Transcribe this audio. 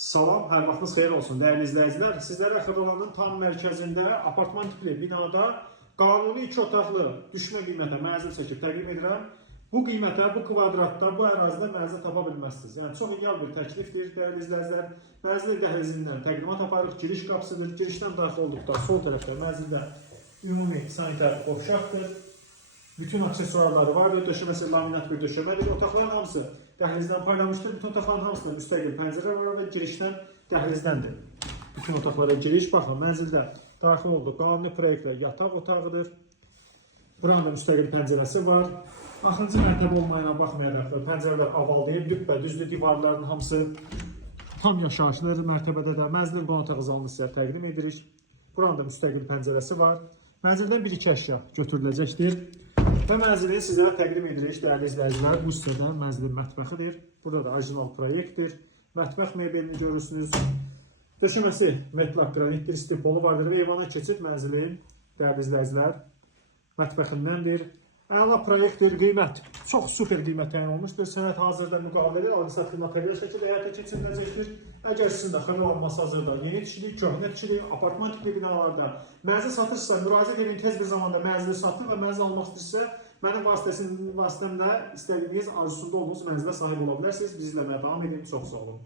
Salam, hər vaxtınız xeyir olsun dəyərli izləyicilər. Sizlərə Xırdalanın tam mərkəzində apartman tipli binada qanuni 2 otaqlı düşmə qiymətə mənzil çəkib təqdim edirəm. Bu qiymətə, bu kvadratda, bu ərazidə mənzil tapa bilməzsiniz. Yəni çox ideal bir təklifdir dəyərli izləyicilər. Mənzil dəhlizindən təqdimat aparıq, giriş qapısıdır. Girişdən daxil olduqda sol tərəfdə mənzildə ümumi sanitar qovşaqdır. Bütün aksesuarları vardır, döşəməsi laminat bir döşəmədir. Otaqların hamısı dəhlizdən paylanmışdır. Bütün otaqların hamısında müstəqil pəncərə var və girişdən dəhlizdəndir. Bütün otaqlara giriş, baxın, mənzildə daxil oldu. Qanuni proyektlə yataq otağıdır. Buranın da müstəqil pəncərəsi var. Axırıncı mərtəbə olmayana baxmayaraq pəncərələr avaldayıb, düppə düzdür, divarların hamısı tam yaşayışlı mərtəbədə də mənzilin qonaq zalını sizə təqdim edirik. Buranın da müstəqil pəncərəsi var. Mənzildən bir-iki əşya götürüləcəkdir. Və mənzili sizə təqdim edirik dəyərli izləyicilər. Bu hissədə mənzilin mətbəxidir. Burada da orijinal proyektdir. Mətbəx mebelini görürsünüz. Döşəməsi metlaq qranitdir, stipolu vardır və eyvana keçid mənzilin dəyərli izləyicilər mətbəxindəndir. Əla proyektdir, qiymət çox super qiymət təyin olmuşdur. Sənəd hazırda müqaviləli alqı-satqı notarial şəkildə həyata keçiriləcəkdir. Əgər sizin də Xırdalanması hazırda yeni tikili, köhnə tikili, apartman tipli binalarda mənzil satırsa, müraciət edin tez bir zamanda mənzili satın və mənzil almaq istəyirsə, mənim vasitəmlə istədiyiniz arzusunda olduğunuz mənzilə sahib ola bilərsiniz. Bizlə davam edin. Çox sağ olun.